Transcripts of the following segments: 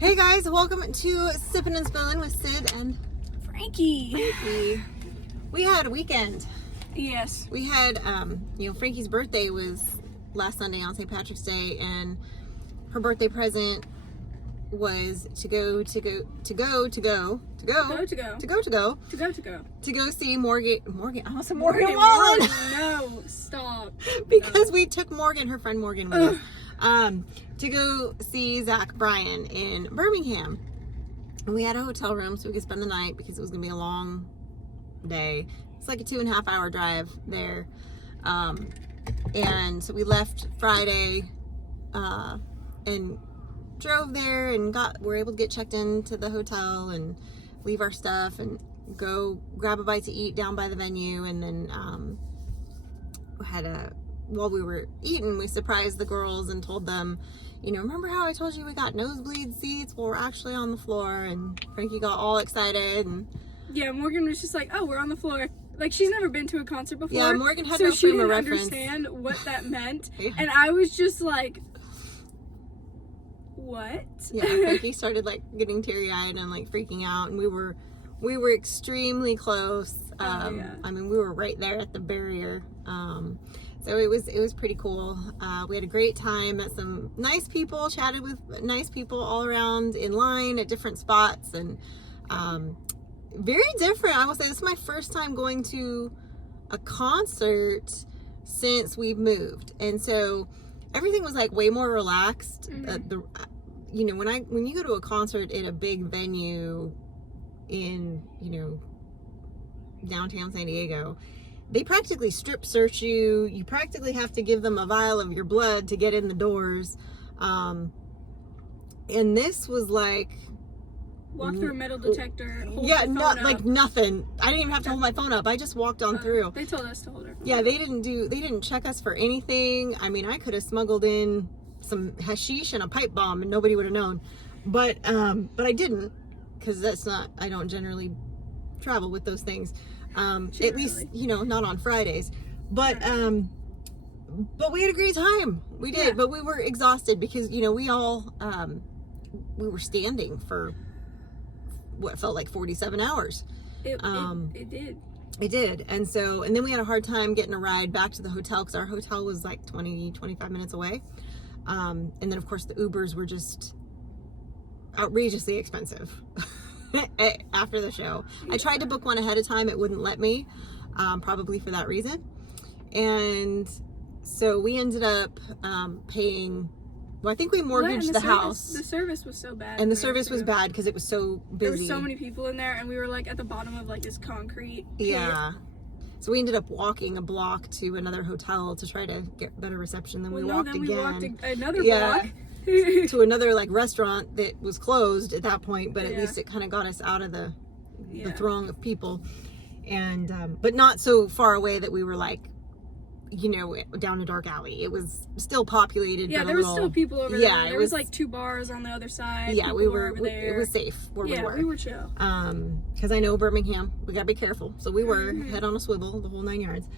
Hey guys, welcome to Sippin' and Spillin' with Sid and Frankie. We had a weekend. Yes. We had, Frankie's birthday was last Sunday on St. Patrick's Day, and her birthday present was to go see Morgan. I almost said Morgan Wallen. No, stop. Because we took Morgan, her friend Morgan, with us, to go see Zach Bryan in Birmingham. And we had a hotel room so we could spend the night because it was going to be a long day. It's like a 2.5 hour drive there. And so we left Friday and drove there and were able to get checked into the hotel and leave our stuff and go grab a bite to eat down by the venue. And then while we were eating, we surprised the girls and told them, remember how I told you we got nosebleed seats? Well, we're actually on the floor. And Frankie got all excited. And yeah, Morgan was just like, oh, we're on the floor. Like, she's never been to a concert before. Yeah, Morgan had so no she frame of didn't reference. understand what that meant. Yeah. And I was just like, what? Yeah, Frankie started like getting teary-eyed and like freaking out, and we were extremely close. Yeah. I mean, we were right there at the barrier. So it was pretty cool. We had a great time, met some nice people, chatted with nice people all around in line at different spots, and very different. I will say this is my first time going to a concert since we've moved, and so everything was like way more relaxed. Mm-hmm. When you go to a concert at a big venue in downtown San Diego, they practically strip search you. You practically have to give them a vial of your blood to get in the doors. And this was like Walk through a metal detector. Not like nothing. I didn't even have to hold my phone up. I just walked on through. They told us to hold our phone. Yeah, they didn't check us for anything. I mean, I could have smuggled in some hashish and a pipe bomb and nobody would have known. But I didn't, because I don't generally travel with those things. At least, not on Fridays. But we had a great time. We did, but we were exhausted because, we all, we were standing for what felt like 47 hours. It did. It did. And then we had a hard time getting a ride back to the hotel because our hotel was like 25 minutes away. And then of course the Ubers were just outrageously expensive after the show. Yeah. I tried to book one ahead of time. It wouldn't let me, probably for that reason. And so we ended up paying. Well, I think we mortgaged the house. The service was so bad. And the service was bad because it was so busy. There were so many people in there, and we were like at the bottom of like this concrete pit. Yeah. So we ended up walking a block to another hotel to try to get better reception. Then we walked another block. To another like restaurant that was closed at that point, but at least it kind of got us out of the throng of people. And but not so far away that we were like, down a dark alley. It was still populated. Yeah, but there was still people over there. Yeah, there was like 2 bars on the other side. Yeah, we were over there. It was safe where we were. Yeah, we were chill. Because I know Birmingham, we gotta be careful. So we were head on a swivel, the whole 9 yards.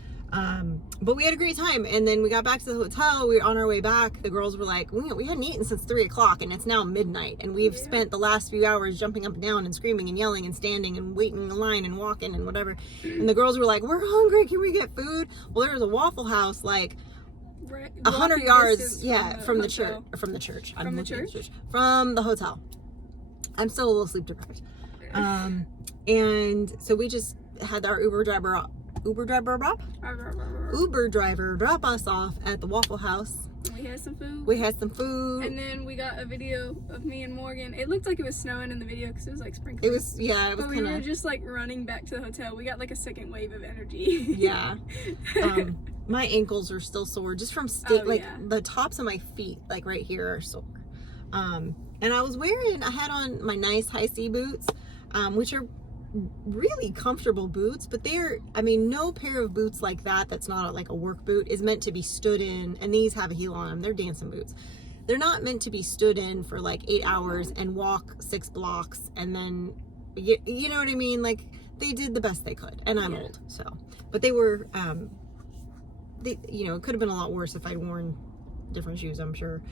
But we had a great time. And then we got back to the hotel. We were on our way back. The girls were like, we hadn't eaten since 3 o'clock and it's now midnight. And we've spent the last few hours jumping up and down and screaming and yelling and standing and waiting in line and walking and whatever. And the girls were like, we're hungry. Can we get food? Well, there was a Waffle House like 100 yards from the church. From the hotel. I'm still a little sleep deprived. And so we just had our Uber driver drop us off at the Waffle House. We had some food. And then we got a video of me and Morgan. It looked like it was snowing in the video because it was like sprinkling. It was But we were just like running back to the hotel. We got like a second wave of energy. Yeah. My ankles are still sore just from the tops of my feet, like right here, are sore. And I had on my nice high C boots, which are really comfortable boots, but no pair of boots like that's not like a work boot is meant to be stood in, and these have a heel on them. They're dancing boots. They're not meant to be stood in for like 8 hours and walk 6 blocks and then you know what I mean? Like, they did the best they could, and I'm old, so. But they were it could have been a lot worse if I'd worn different shoes, I'm sure.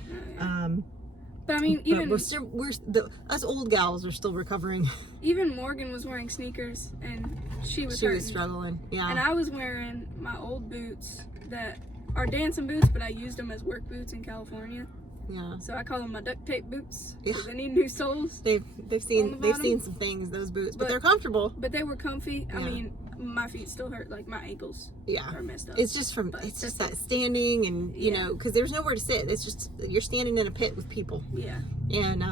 But I mean, even us old gals are still recovering. Even Morgan was wearing sneakers, and she was struggling. Yeah. And I was wearing my old boots that are dancing boots, but I used them as work boots in California. Yeah. So I call them my duct tape boots. Yeah. They need new soles. They've seen some things, those boots, but they're comfortable. But they were comfy. Yeah. I mean, my feet still hurt, like my ankles are messed up. It's just that standing, and you know, because there's nowhere to sit. It's just you're standing in a pit with people. Yeah. And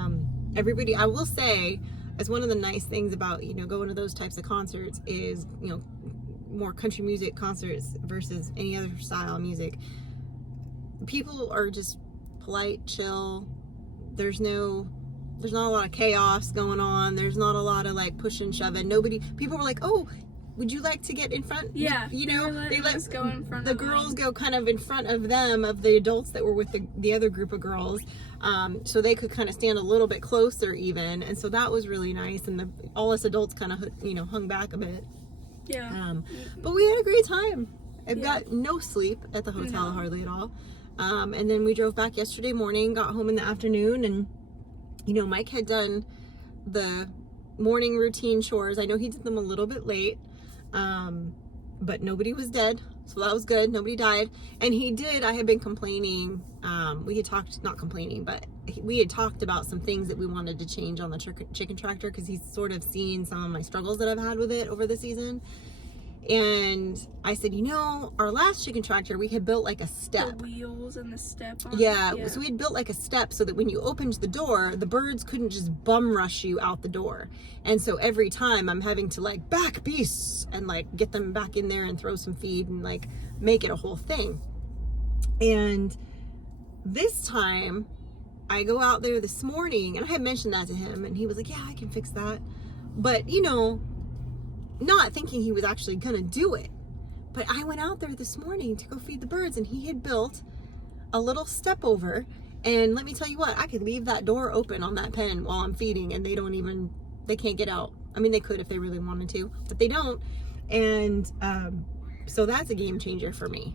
everybody, I will say, as one of the nice things about, you know, going to those types of concerts is, you know, more country music concerts versus any other style of music. People are just polite, chill. There's not a lot of chaos going on. There's not a lot of like push and shoving. People were like, oh, would you like to get in front? Yeah. You know, they let us go in front the of girls them. go kind of in front of them, of the adults that were with the other group of girls. So they could kind of stand a little bit closer even. And so that was really nice. And all us adults kind of, you know, hung back a bit. Yeah. But we had a great time. I've got no sleep at the hotel, hardly at all. And then we drove back yesterday morning, got home in the afternoon, and, you know, Mike had done the morning routine chores. I know he did them a little bit late, but nobody was dead, so that was good. Nobody died. And I had been complaining, we had talked about some things that we wanted to change on the chicken tractor, because he's sort of seen some of my struggles that I've had with it over the season. And I said, you know, our last chicken tractor, we had built like a step. The wheels and the step on yeah, so we had built like a step so that when you opened the door, the birds couldn't just bum rush you out the door. And so every time I'm having to like back beasts and like get them back in there and throw some feed and like make it a whole thing. And this time I go out there this morning, and I had mentioned that to him, and he was like, yeah, I can fix that. But, you know, not thinking he was actually gonna do it. But I went out there this morning to go feed the birds, and he had built a little step over, and let me tell you what, I could leave that door open on that pen while I'm feeding, and they can't get out. I mean, they could if they really wanted to, but they don't. And so that's a game changer for me.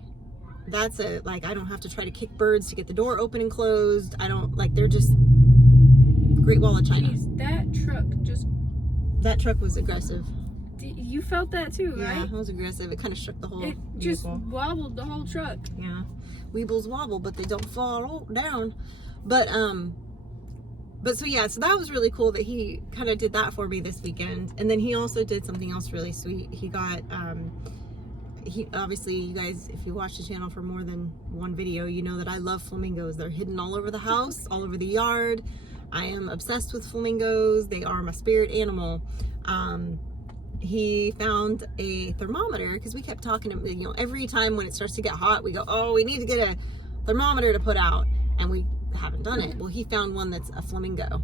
That's I don't have to try to kick birds to get the door open and closed. They're just Great Wall of China. Jeez, that truck was aggressive. You felt that too, right? Yeah, it was aggressive. It kind of shook the whole vehicle. Just wobbled the whole truck. Yeah. Weebles wobble, but they don't fall down. But so that was really cool that he kind of did that for me this weekend. And then he also did something else really sweet. He got, obviously, you guys, if you watch the channel for more than one video, you know that I love flamingos. They're hidden all over the house, all over the yard. I am obsessed with flamingos. They are my spirit animal. He found a thermometer, because we kept talking to him, you know, every time when it starts to get hot, we go, oh, we need to get a thermometer to put out, and we haven't done it. Well, he found one that's a flamingo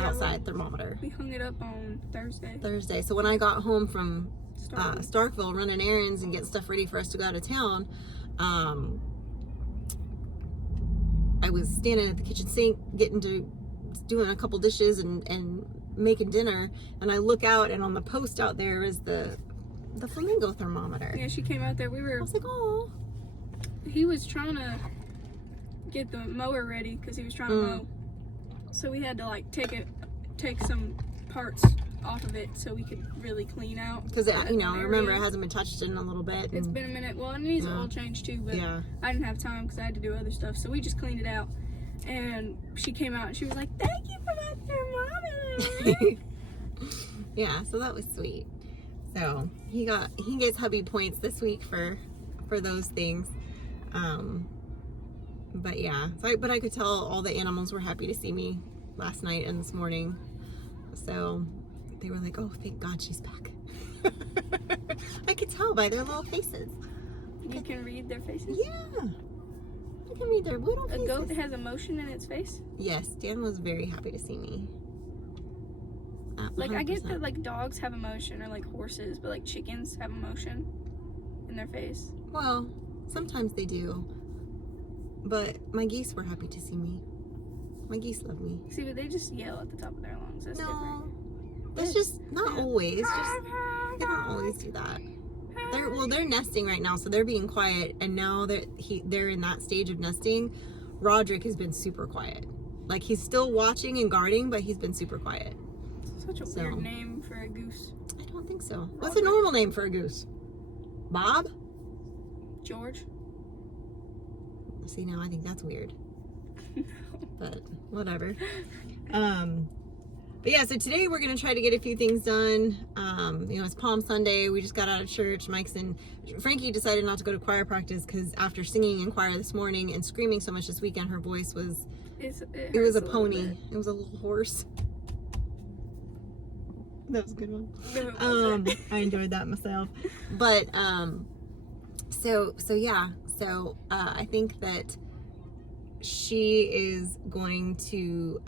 outside thermometer. We hung it up on Thursday. So when I got home from Starkville running errands and getting stuff ready for us to go out of town, I was standing at the kitchen sink doing a couple dishes and making dinner, and I look out, and on the post out there is the flamingo thermometer. Yeah, she came out there. I was like, oh. He was trying to get the mower ready because he was trying to mow. So we had to like take some parts off of it so we could really clean out. Because remember, it hasn't been touched in a little bit. It's been a minute. Well, it needs an oil change too, but I didn't have time because I had to do other stuff. So we just cleaned it out. And she came out and she was like, thank you for that thermometer. Yeah, so that was sweet. So he gets hubby points this week for those things. But yeah, but I could tell all the animals were happy to see me last night and this morning. So they were like, oh, thank God she's back. I could tell by their little faces. You can read their faces? Yeah. I can read their little faces. A goat has emotion in its face? Yes, Dan was very happy to see me. Like, I get that, like, dogs have emotion, or, like, horses, but, like, chickens have emotion in their face. Well, sometimes they do. But my geese were happy to see me. My geese love me. See, but they just yell at the top of their lungs. That's different. That's just not always. They don't always do that. They're nesting right now, so they're being quiet. And now they're in that stage of nesting. Roderick has been super quiet. Like, he's still watching and guarding, but he's been super quiet. Such a weird name for a goose. I don't think so. What's a normal name for a goose? Bob? George? See, now I think that's weird. No. But whatever. But yeah, so today we're going to try to get a few things done. You know, it's Palm Sunday. We just got out of church. Frankie decided not to go to choir practice because after singing in choir this morning and screaming so much this weekend, her voice was, it was a pony. It was a little horse. That was a good one. No, I enjoyed that myself. But, so yeah. So, I think that she is going to,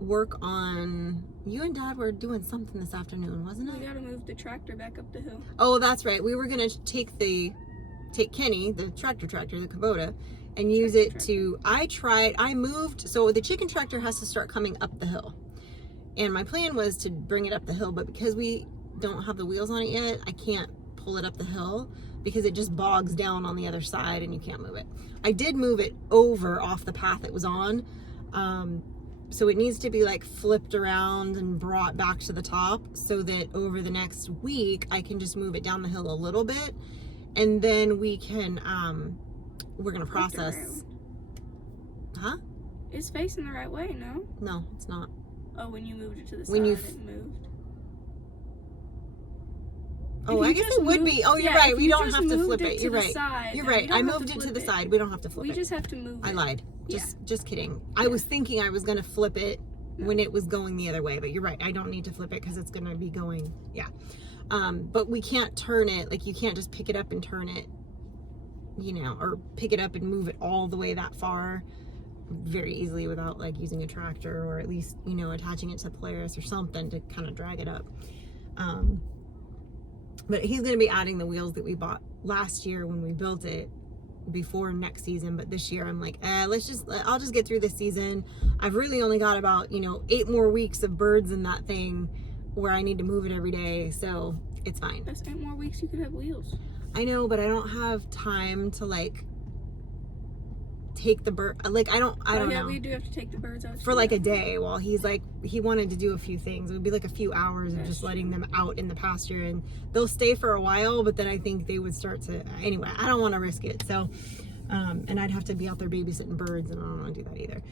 work on, you and Dad were doing something this afternoon, wasn't it? We gotta move the tractor back up the hill. Oh, that's right. We were gonna take Kenny, the tractor, the Kubota, and use it to, I moved, so the chicken tractor has to start coming up the hill. And my plan was to bring it up the hill, but because we don't have the wheels on it yet, I can't pull it up the hill because it just bogs down on the other side and you can't move it. I did move it over off the path it was on. So it needs to be like flipped around and brought back to the top so that over the next week, I can just move it down the hill a little bit. And then we can, we're going to process. Huh? It's facing the right way, no? No, it's not. Oh, when you moved it to the side, When you it moved. Oh, I guess it would be. Oh, you're right. We don't have to flip it. You're right. Side, you're right. I moved it to the side. We don't have to flip it. We just have to move it. I lied. Just kidding. I was thinking I was going to flip it when it was going the other way, but you're right. I don't need to flip it because it's going to be going. Yeah. But we can't turn it. Like, you can't just pick it up and turn it, you know, or pick it up and move it all the way that far very easily without like using a tractor or at least, you know, attaching it to Polaris or something to kind of drag it up. But he's going to be adding the wheels that we bought last year when we built it before next season. But this year I'm like, I'll just get through this season. I've really only got about, 8 more weeks of birds in that thing where I need to move it every day. So it's fine. That's 8 more weeks you could have wheels. I know, but I don't have time to like take the bird, like I don't know. We do have to take the birds out for like a day while he's like, he wanted to do a few things. It would be like a few hours of just letting them out in the pasture, and they'll stay for a while, but then I think they would start to, anyway, I don't want to risk it. So, and I'd have to be out there babysitting birds, and I don't want to do that either.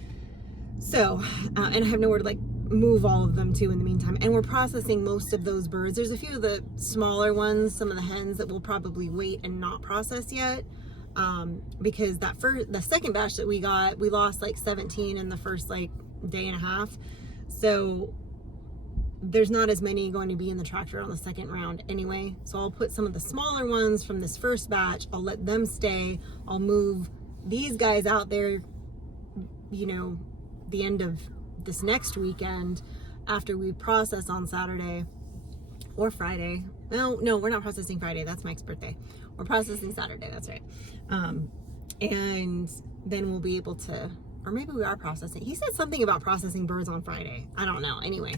So, and I have nowhere to like move all of them to in the meantime. And we're processing most of those birds. There's a few of the smaller ones, some of the hens that we'll probably wait and not process yet. Because the second batch that we got, we lost like 17 in the first like day and a half. So there's not as many going to be in the tractor on the second round anyway. So I'll put some of the smaller ones from this first batch, I'll let them stay. I'll move these guys out there, the end of this next weekend after we process on Saturday or Friday. No, we're not processing Friday. That's Mike's birthday. We're processing Saturday. That's right. And then we'll be able to, or maybe we are processing. He said something about processing birds on Friday. I don't know. Anyway.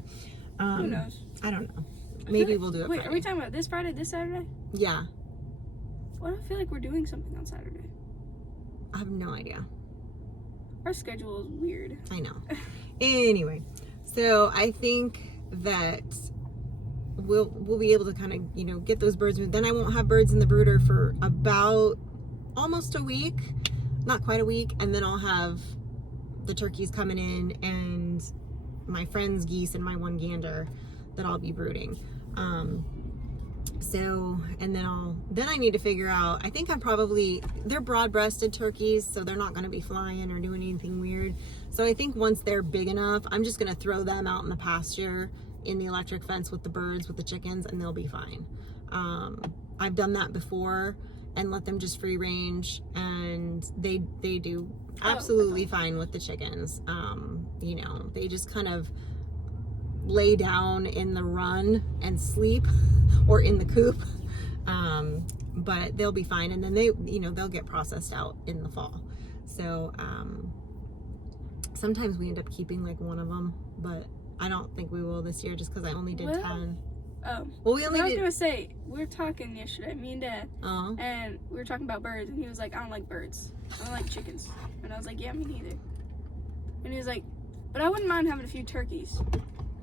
Who knows? I don't know. Maybe we'll do it Wait, Friday. Are we talking about this Friday, this Saturday? Yeah. Well, I feel like we're doing something on Saturday. I have no idea. Our schedule is weird. I know. Anyway, so I think that we'll be able to kind of, get those birds moved. Then I won't have birds in the brooder for about almost a week, not quite a week. And then I'll have the turkeys coming in and my friend's geese and my one gander that I'll be brooding. And then I need to figure out, I think they're broad-breasted turkeys, so they're not going to be flying or doing anything weird. So I think once they're big enough, I'm just going to throw them out in the pasture in the electric fence with the birds, with the chickens, and they'll be fine. I've done that before and let them just free range, and they do absolutely fine with the chickens. They just kind of lay down in the run and sleep or in the coop. But they'll be fine. And then they'll get processed out in the fall. So, sometimes we end up keeping like one of them, but I don't think we will this year just because I only did 10. Oh. Well, I was going to say, we were talking yesterday, me and Dad, and we were talking about birds, and he was like, I don't like birds. I don't like chickens. And I was like, yeah, me neither. And he was like, but I wouldn't mind having a few turkeys.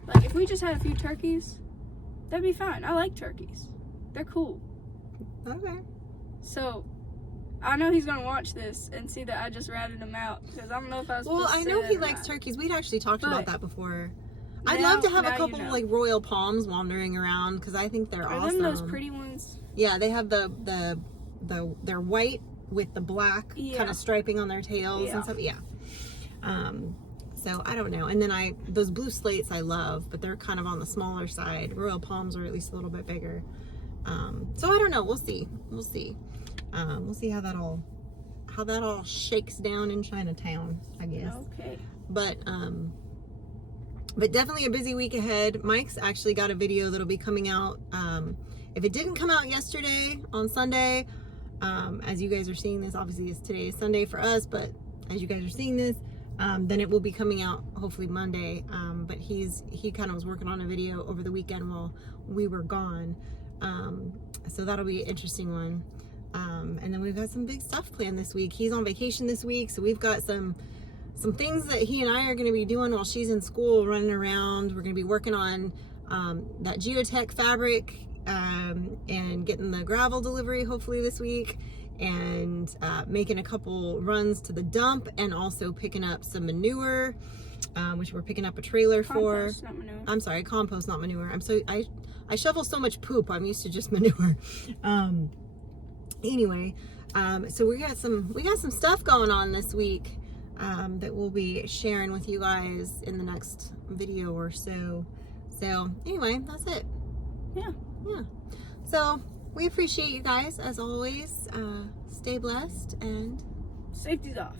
Like, if we just had a few turkeys, that'd be fine. I like turkeys. They're cool. Okay. So, I know he's going to watch this and see that I just ratted him out. Because I don't know if I was Well, supposed to I say know that he or likes not. turkeys. We'd actually talked about that before. I'd Now- love to have a now you couple know. like royal palms wandering around because I think they're Are awesome. them those pretty ones? Yeah, they have they're white with the black kind of striping on their tails and stuff. Yeah. So I don't know. And then those blue slates I love, but they're kind of on the smaller side. Royal palms are at least a little bit bigger. So I don't know. We'll see. We'll see how that all shakes down in Chinatown, I guess. Okay. But definitely a busy week ahead. Mike's actually got a video that'll be coming out. If it didn't come out yesterday on Sunday, as you guys are seeing this, obviously today is Sunday for us, but as you guys are seeing this, then it will be coming out hopefully Monday. But he kind of was working on a video over the weekend while we were gone. So that'll be an interesting one. And then we've got some big stuff planned this week. He's on vacation this week, so we've got some things that he and I are going to be doing while she's in school, running around. We're going to be working on that geotech fabric and getting the gravel delivery hopefully this week, and making a couple runs to the dump, and also picking up some manure, which we're picking up a trailer Compost, for. not manure. I'm sorry, compost, not manure. I shovel so much poop. I'm used to just manure. Anyway, so we got some stuff going on this week that we'll be sharing with you guys in the next video or so. So anyway, that's it. Yeah. So we appreciate you guys as always. Stay blessed and Safety's off.